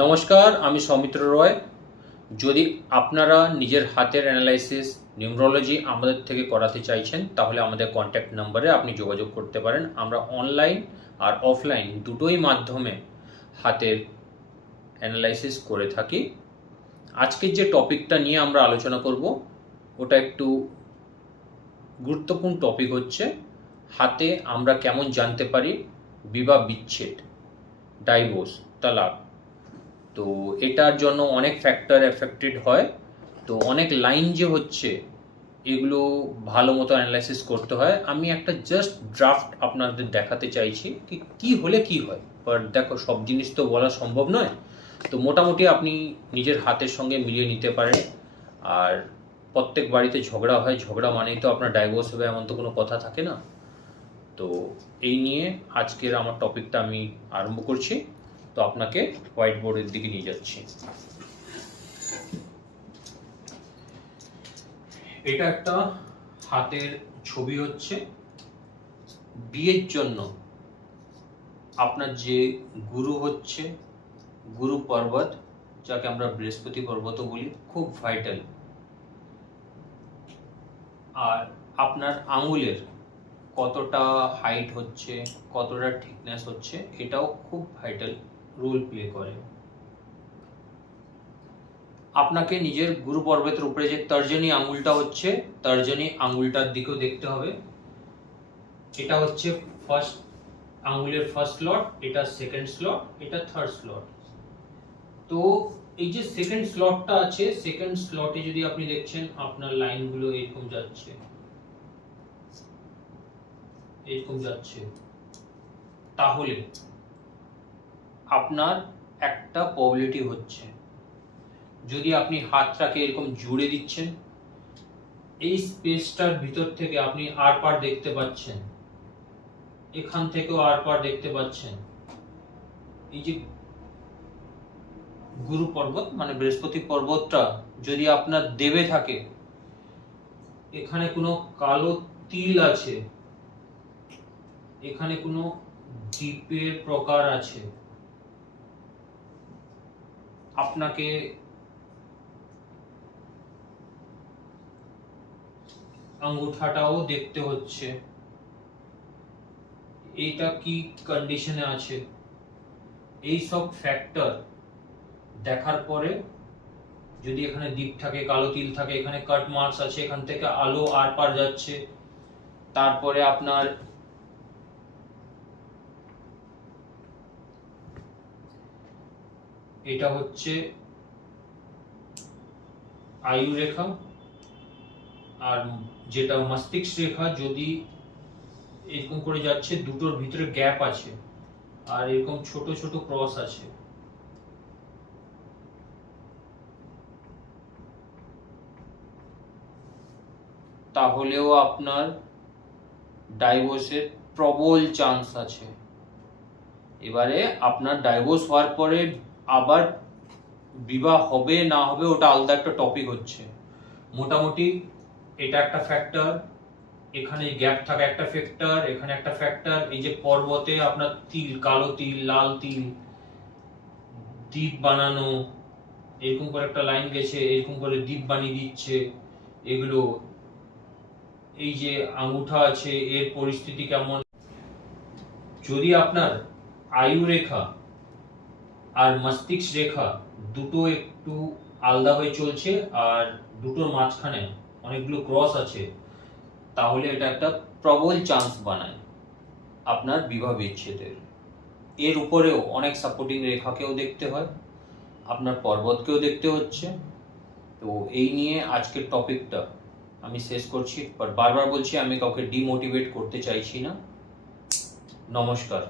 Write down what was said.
নমস্কার, আমি সৌমিত্র রয়। যদি আপনারা নিজের হাতের অ্যানালাইসিস নিউমরোলজি আমাদের থেকে করাতে চাইছেন, তাহলে আমাদের কন্ট্যাক্ট নাম্বারে আপনি যোগাযোগ করতে পারেন। আমরা অনলাইন আর অফলাইন দুটোই মাধ্যমে হাতের অ্যানালাইসিস করে থাকি। আজকের যে টপিকটা নিয়ে আমরা আলোচনা করব, ওটা একটু গুরুত্বপূর্ণ টপিক হচ্ছে হাতে আমরা কেমন জানতে পারি বিবাহ বিচ্ছেদ, ডাইভোর্স, তালাক। তো এটার জন্য অনেক ফ্যাক্টর এফেক্টেড হয়। তো অনেক লাইন যে হচ্ছে, এগুলো ভালো মতো অ্যানালাইসিস করতে হয়। আমি একটা জাস্ট ড্রাফট আপনাদের দেখাতে চাইছি কি হলে কি হয়। বাট দেখো, সব জিনিস তো বলা সম্ভব নয়। তো মোটামুটি আপনি নিজের হাতের সঙ্গে মিলিয়ে নিতে পারেন। আর প্রত্যেক বাড়িতে ঝগড়া হয়, ঝগড়া মানেই তো আপনার ডাইভোর্স হবে এমন তো কোনো কথা থাকে না। তো এই নিয়ে আজকের আমার টপিকটা আমি আরম্ভ করছি। তো আপনাকে হোয়াইট বোর্ডের দিকে নিয়ে যাচ্ছি। এটা একটা হাতের ছবি হচ্ছে। বিয়ের জন্য আপনার যে গুরু হচ্ছে, গুরু পর্বত, যাকে আমরা বৃহস্পতি পর্বতও বলি, খুব ভাইটাল। আর আপনার আঙুলের কতটা হাইট হচ্ছে, কতটা থিকনেস হচ্ছে, এটাও খুব ভাইটাল রোল প্লে করে। আপনাকে নিজের গুরু পর্বতের উপরে যে তর্জনী আঙুলটা হচ্ছে, তর্জনী আঙুলটার দিকেও দেখতে হবে। এটা হচ্ছে ফার্স্ট আঙুলের ফার্স্ট স্লট, এটা সেকেন্ড স্লট, এটা থার্ড স্লট। তো এই যে সেকেন্ড স্লটটা আছে, সেকেন্ড স্লটে যদি আপনি দেখছেন আপনার লাইনগুলো এরকম যাচ্ছে, এরকম যাচ্ছে, তাহলে আপনার একটা প্রবাবিলিটি হচ্ছে, যদি আপনি হাতটাকে এরকম জুড়ে দিচ্ছেন, এই স্পেসটার ভিতর থেকে আপনি আর পার দেখতে পাচ্ছেন, এখান থেকেও আর পার দেখতে পাচ্ছেন। এই যে গুরু পর্বত মানে বৃহস্পতি পর্বতটা যদি আপনার দেবে থাকে, এখানে কোনো কালো তিল আছে, এখানে কোনো দ্বীপের প্রকার আছে, আপনাকে আঙ্গুঠাটাও দেখতে হচ্ছে, এইটা কি কন্ডিশনে আছে। এই সব ফ্যাক্টর দেখার পরে যদি এখানে দ্বীপ থাকে, কালো তিল থাকে, এখানে কাট মার্কস আছে, এখান থেকে আলো আর পার যাচ্ছে, তারপরে আপনার এটা হচ্ছে আয়ু রেখা, আর যেটা মস্তিষ্ক রেখা, যদি এরকম করে যাচ্ছে, দুটোর ভিতরে গ্যাপ আছে, আর এরকম ছোট ছোট ক্রস আছে। তাহলেও আপনার ডাইভোর্সের প্রবল চান্স আছে। এবারে আপনার ডাইভোর্স হওয়ার পরে আবার বিবাহ হবে না হবে ওটা আলাদা একটা টপিক হচ্ছে। মোটামুটি এটা একটা ফ্যাক্টর, এখানে গ্যাপ থাকা একটা ফ্যাক্টর, এখানে একটা ফ্যাক্টর, এই যে পর্বতে আপনার তিল, কালো তিল, লাল তিল, দ্বীপ বানানো, এরকম করে একটা লাইন গেছে, এরকম করে দ্বীপ বানিয়ে দিচ্ছে, এগুলো। এই যে আঙ্গুঠা আছে, এর পরিস্থিতি কেমন। যদি আপনার আয়ু রেখা আর মস্তিষ্ক রেখা দুটো একটু আলাদা হয়ে চলছে, আর দুটোর মাঝখানে অনেকগুলো ক্রস আছে, তাহলে এটা একটা প্রবল চান্স বানায় আপনার বিবাহ বিচ্ছেদের। এর উপরেও অনেক সাপোর্টিং রেখাকেও দেখতে হয়, আপনার পর্বতকেও দেখতে হচ্ছে। তো এই নিয়ে আজকের টপিকটা আমি শেষ করছি। বাট বারবার বলছি, আমি কাউকে ডিমোটিভেট করতে চাইছি না। নমস্কার।